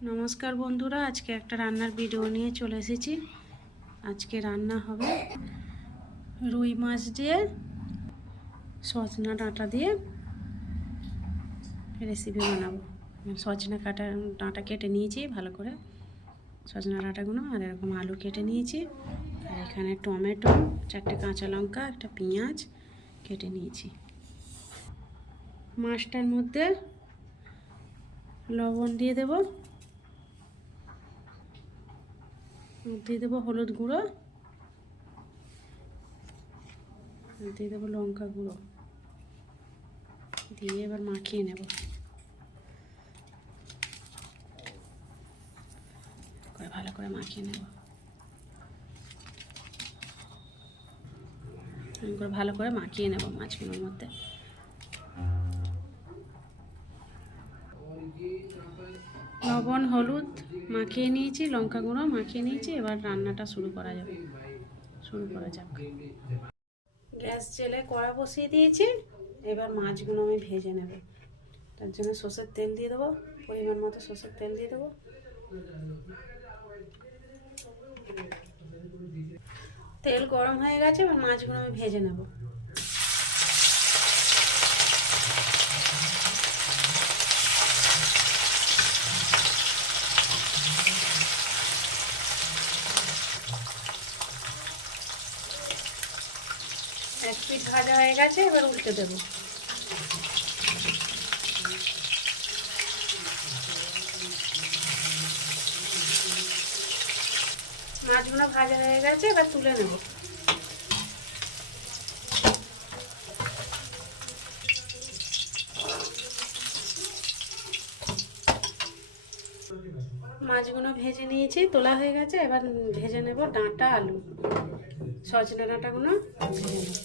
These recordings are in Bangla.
নমস্কার বন্ধুরা, আজকে একটা রান্নার ভিডিও নিয়ে চলে এসেছি। আজকে রান্না হবে রুই মাছ দিয়ে সজনা ডাঁটা দিয়ে রেসিপি বানাবো। সজনা ডাঁটা কেটে নিয়েছি ভালো করে, সজনা ডাঁটাগুলো, আর এরকম আলু কেটে নিয়েছি, আর এখানে টমেটো, 4টে কাঁচা লঙ্কা, একটা পেঁয়াজ কেটে নিয়েছি। মাছটার মধ্যে লবণ দিয়ে দেবো, দিয়ে দেবো হলুদ গুঁড়ো, দিয়ে দেবো লঙ্কা গুঁড়ো, দিয়ে এবার মাখিয়ে নেব। ভালো করে মাখিয়ে নেব, ভালো করে মাখিয়ে নেব মাছগুলোর মধ্যে। লবণ হলুদ মাখিয়ে নিয়েছি, লঙ্কা গুঁড়ো মাখিয়ে নিয়েছি। এবার রান্নাটা শুরু করা যাক। গ্যাস জেলে কড়া বসিয়ে দিয়েছি। এবার মাছগুলো আমি ভেজে নেব। তার জন্য সর্ষের তেল দিয়ে দেবো, পরিমাণ মতো সর্ষের তেল দিয়ে দেবো। তেল গরম হয়ে গেছে, এবার মাছগুলো আমি ভেজে নেব। এক পিঠ ভাজা হয়ে গেছে, এবার উল্টে দেব। মাছগুলো ভাজা হয়ে গেছে, এবার তুলে নেব। মাছগুলো ভেজে নিয়েছি, তোলা হয়ে গেছে। এবার ভেজে নেব ডাঁটা আলু, সজনে ডাঁটাগুলো ভেজে নেব।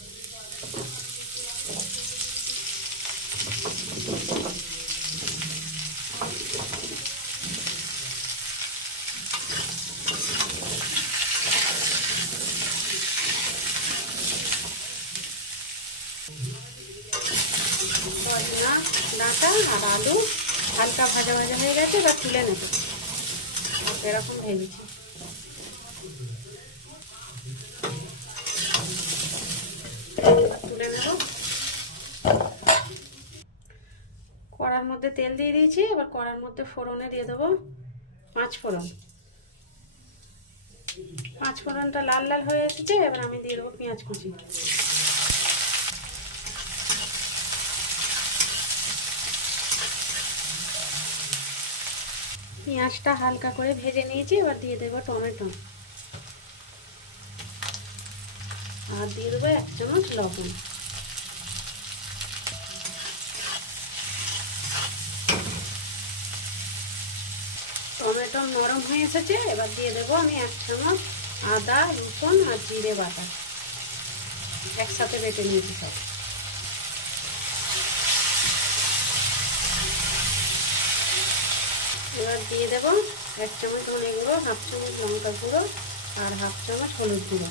সজনা ডাঁটা আর আলু হালকা ভাজা ভাজা হয়ে গেছে, এবার তুলে নেব। এরকম ভেজেছি। তুলে নেব। কড়ার মধ্যে তেল দিয়ে দিয়েছি। এবার কড়ার মধ্যে ফোড়নে দিয়ে দেবো 5 ফোড়ন। 5 ফোড়নটা লাল লাল হয়ে এসেছে, এবার আমি দিয়ে দেবো পেঁয়াজ কুচি। পেঁয়াজটা হালকা করে ভেজে নিয়েছি, এবার দিয়ে দেবো টমেটো, আর দিয়ে দেবো 1 চামচ লবণ। টমেটো নরম হয়ে এসেছে, এবার দিয়ে দেবো আমি 1 চামচ আদা, রসুন আর জিরে বাটা, একসাথে বেটে নিয়েছি সব। এবার দিয়ে দেবো 1 চামচ ধনে গুঁড়ো, 1/2 চামচ লঙ্কা গুঁড়ো আর 1/2 চামচ হলুদ গুঁড়ো।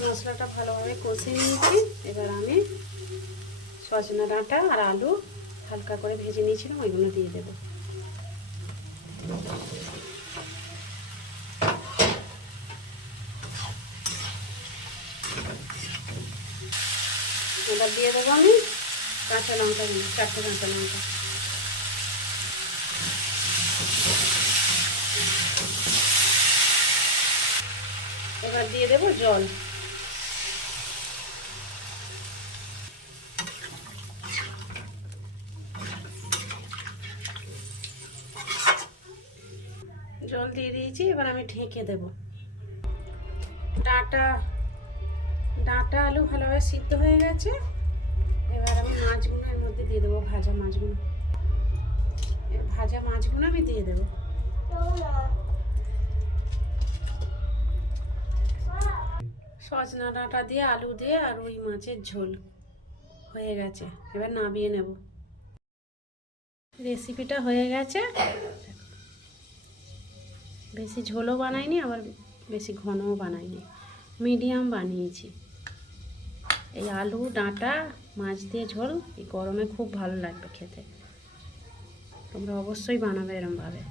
মশলাটা ভালোভাবে কষিয়ে নিয়েছি। এবার আমি সজনা ডাঁটা আর আলু হালকা করে ভেজে নিয়েছিলাম, ওইগুলো দিয়ে দেবো। এবার দিয়ে দেবো আমি কাঁচা লঙ্কা, 4টে কাঁচা লঙ্কা। এবার দিয়ে দেবো জল। জল দিয়ে দিয়েছি, এবার আমি ঢেকে দেব। ডাঁটা আলু ভালোভাবে সিদ্ধ হয়ে গেছে। এবার আমি মাছগুলো এর মধ্যে দিয়ে দেবো, ভাজা মাছগুলো আমি দিয়ে দেবো। সজনা ডাঁটা দিয়ে আলু দিয়ে আর ওই মাছের ঝোল হয়ে গেছে, এবার নামিয়ে নেব। রেসিপিটা হয়ে গেছে। বেশি ঝোলও বানাইনি আবার বেশি ঘনও বানাইনি, মিডিয়াম বানিয়েছি। এই আলু ডাঁটা মাছ দিয়ে ঝোল এই গরমে খুব ভালো লাগবে খেতে। তোমরা অবশ্যই বানাবে এরমভাবে।